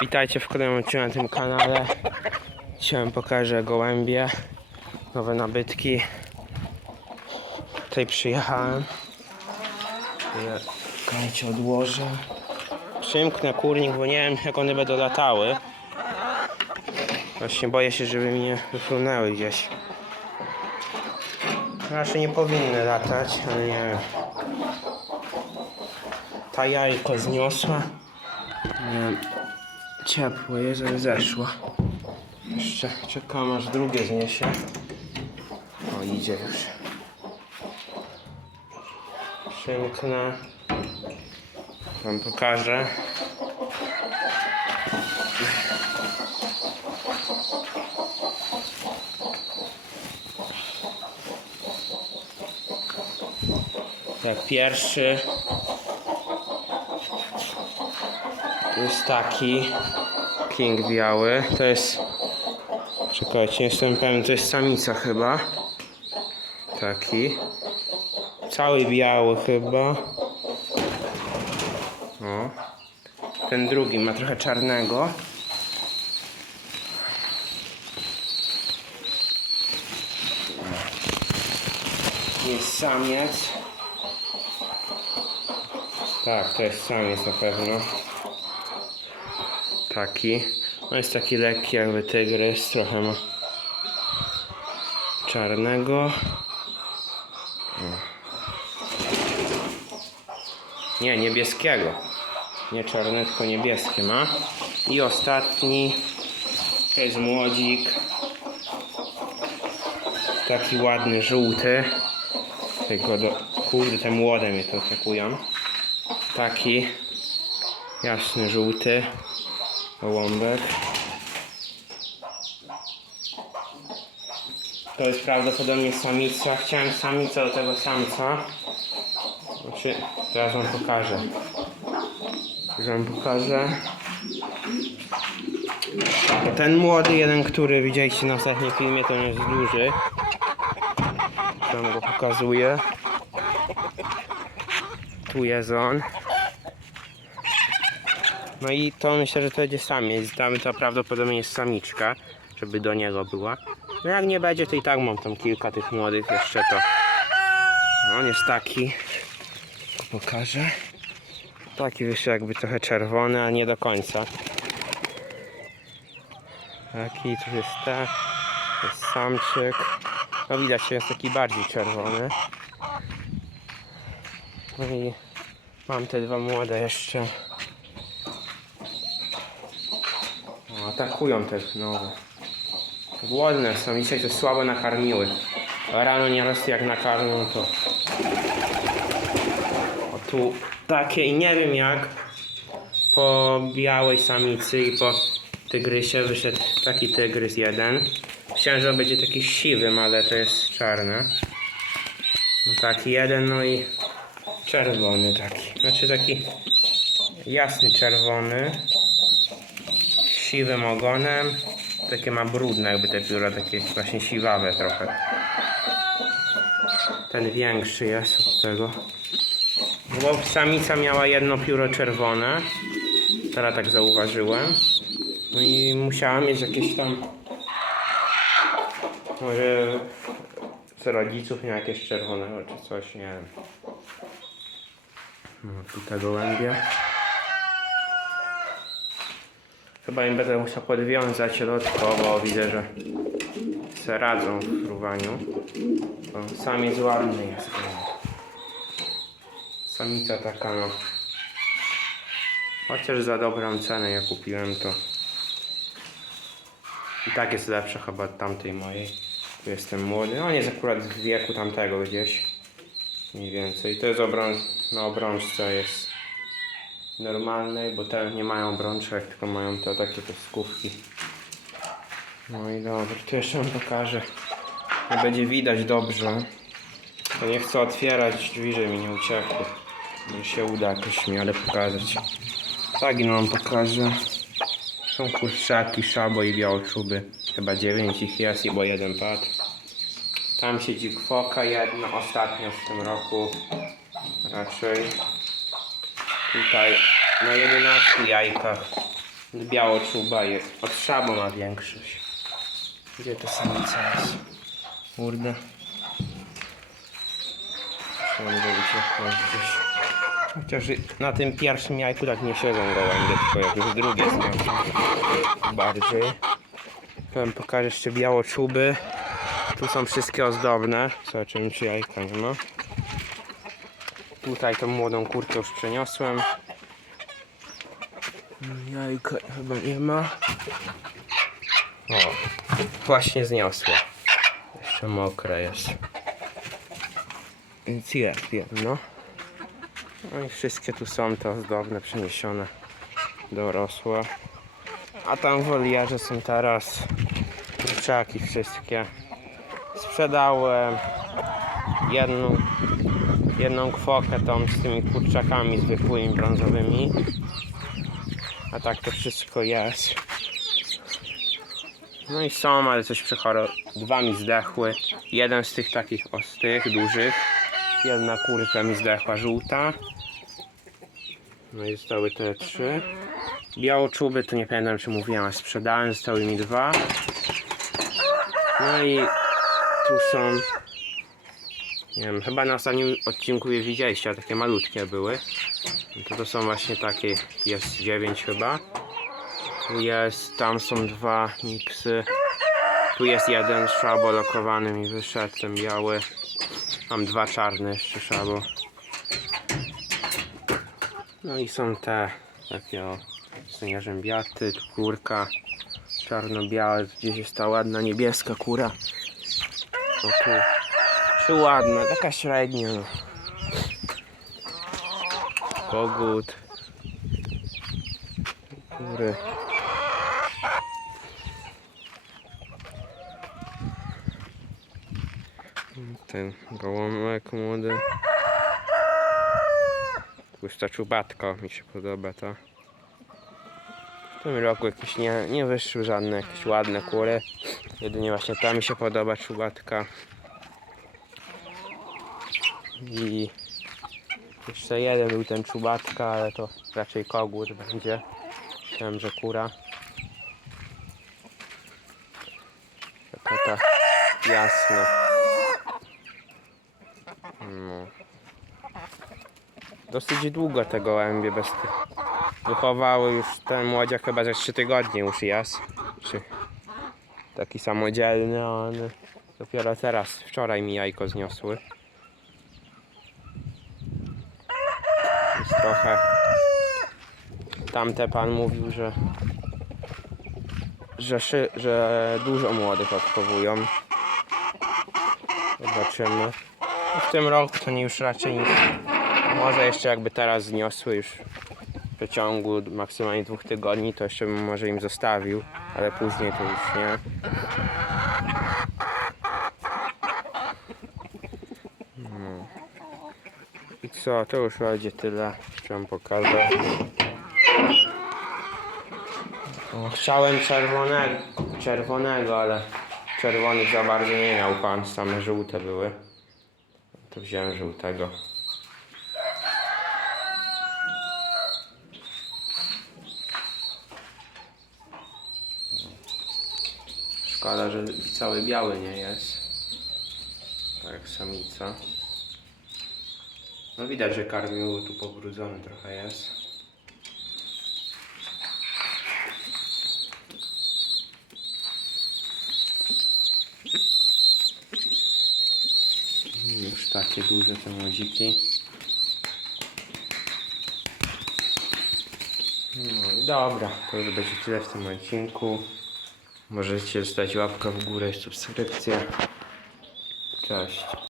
Witajcie w kolejnym odcinku na tym kanale. Dzisiaj pokażę gołębie, nowe nabytki. Tutaj przyjechałem. Je- Czekajcie, odłożę. Przymknę kurnik, bo nie wiem jak one będą latały. Właśnie boję się, żeby mi nie wyfrunęły gdzieś. Raczej nie powinny latać, ale nie wiem. Ta jajko zniosła. Nie wiem. Ciepło jest, ale zeszła. Jeszcze czekam aż drugie zniesie. O, idzie już. Przymknę. Wam pokażę. Tak, pierwszy to jest taki king biały. To jest. Czekajcie, nie jestem pewien, to jest samica chyba. Taki. Cały biały chyba. O. Ten drugi ma trochę czarnego. Jest samiec. Tak, to jest samiec na pewno. Taki. No jest taki lekki jakby tygrys, trochę ma czarnego. Nie, niebieskiego. Nie czarne, tylko niebieskie ma. I ostatni to jest młodzik. Taki ładny, żółty. Tylko do... Kurde, te młode mnie tu atakują. Taki jasny, żółty gołąbek. To jest prawdopodobnie samica. Chciałem samicę do tego samca. Znaczy, teraz wam pokażę. Teraz wam pokażę. Ten młody jeden, który widzieliście na ostatnim filmie, to jest duży. Tam go pokazuję. Tu jest on. No i to myślę, że to będzie samiec. Tam to prawdopodobnie jest samiczka, żeby do niego była. No jak nie będzie, to i tak mam tam kilka tych młodych jeszcze to. On jest taki. Pokażę. Taki wyszedł jakby trochę czerwony, a nie do końca. Taki tu jest tak. To jest samczyk. No widać, że jest taki bardziej czerwony. No i mam te dwa młode jeszcze. O, atakują te nowe. Głodne są, dzisiaj to słabo nakarmiły. Rano nieraz jak nakarmią to... O tu takie i nie wiem jak po białej samicy i po tygrysie wyszedł taki tygrys jeden. Myślałem, że on będzie taki siwym, ale to jest czarny. No taki jeden, no i czerwony taki. Znaczy taki jasny czerwony siwym ogonem. Takie ma brudne jakby te pióra, takie właśnie siwawe trochę. Ten większy jest od tego. No Bo samica miała jedno pióro czerwone. Teraz tak zauważyłem. No i musiałem mieć jakieś tam... Może z rodziców miał jakieś czerwone czy coś, nie wiem. No tutaj gołębie. Chyba im będę musiał podwiązać lotko, bo widzę, że se radzą w fruwaniu. Samiec ładny jest. Samica taka no. Chociaż za dobrą cenę ja kupiłem to. I tak jest lepsza chyba od tamtej mojej. Tu jestem młody. On jest akurat w wieku tamtego gdzieś. Mniej więcej. To jest obrąż... na obrączce jest normalnej, bo te nie mają obrączek, tylko mają te takie te. No i dobra, tu jeszcze wam pokażę. Nie będzie widać dobrze. To nie chcę otwierać drzwi, żeby mi nie uciekły. Może się uda jakoś w miarę pokazać. Tak, no wam pokażę. Są kurczaki, szabo i białoczuby. Chyba dziewięć ich jest, bo jeden padł. Tam siedzi kwoka jedna, ostatnio w tym roku. Raczej. Tutaj na 11 jajkach Białoczuba i od szabo ma większość. Gdzie to samica jest? Kurde. Trzeba gdzieś. Chociaż na tym pierwszym jajku tak nie siedzą gołębie, tylko jak już drugie zniosą. Bardziej. Powiem pokażę jeszcze białoczuby. Tu są wszystkie ozdobne. Zobaczymy czy jajka nie ma. Tutaj tą młodą kurkę już przeniosłem. Jajka chyba nie ma. O, właśnie zniosła. Jeszcze mokre jest. Więc jest jedno. No i wszystkie tu są te ozdobne, przeniesione. Dorosłe. A tam w wolierze są teraz kurczaki wszystkie. Sprzedałem jedną, jedną kwokę tą z tymi kurczakami zwykłymi brązowymi. A tak to wszystko jest. No i są, ale coś przechorowało. Dwa mi zdechły. Jeden z tych takich ostrych, dużych. Jedna kurka mi zdechła, żółta. No i zostały te trzy. Białoczuby to nie pamiętam czy mówiłem, ale sprzedałem, zostały mi dwa. No i tu są. Nie wiem, chyba na ostatnim odcinku je widzieliście, a takie malutkie były. To to są właśnie takie, jest dziewięć chyba. Tu jest, tam są dwa miksy. Tu jest jeden szabo lokowany mi wyszedł, ten biały. Mam dwa czarne jeszcze szabo. No i są te takie o jarzębiaty, tu kurka czarno-biała, gdzieś jest ta ładna niebieska kura. Czy ładna, taka średnia. Kogut. Kury. Ten gołąbek młody. Tłusta czubatka mi się podoba to. W tym roku jakieś nie, nie wyszły żadne jakieś ładne kury. Jedynie właśnie ta mi się podoba czubatka. I jeszcze jeden był ten czubatka, ale to raczej kogut będzie. Myślałem, że kura. Taka ta jasna. No. Dosyć długo te gołębie bez tych wychowały już ten młodziak chyba za 3 tygodnie już jest. Czy taki samodzielny, a one dopiero teraz, wczoraj mi jajko zniosły. Trochę. Tamte pan mówił, że że, szy, że dużo młodych odchowują. Zobaczymy. W tym roku to nie już raczej nic. Może jeszcze jakby teraz zniosły już w przeciągu maksymalnie dwóch tygodni, to jeszcze bym może im zostawił, ale później to już nie. No. I co, to już będzie tyle, chciałem pokazać. O, chciałem czerwonego, czerwonego, ale czerwonych za bardzo nie miał pan, same żółte były. To wziąłem żółtego. Szkoda, że cały biały nie jest. Tak samica. No widać, że karmił tu pobrudzony trochę jest. Już takie duże te młodziki. No i dobra, to już będzie tyle w tym odcinku. Możecie zostawić łapkę w górę i subskrypcję. Cześć.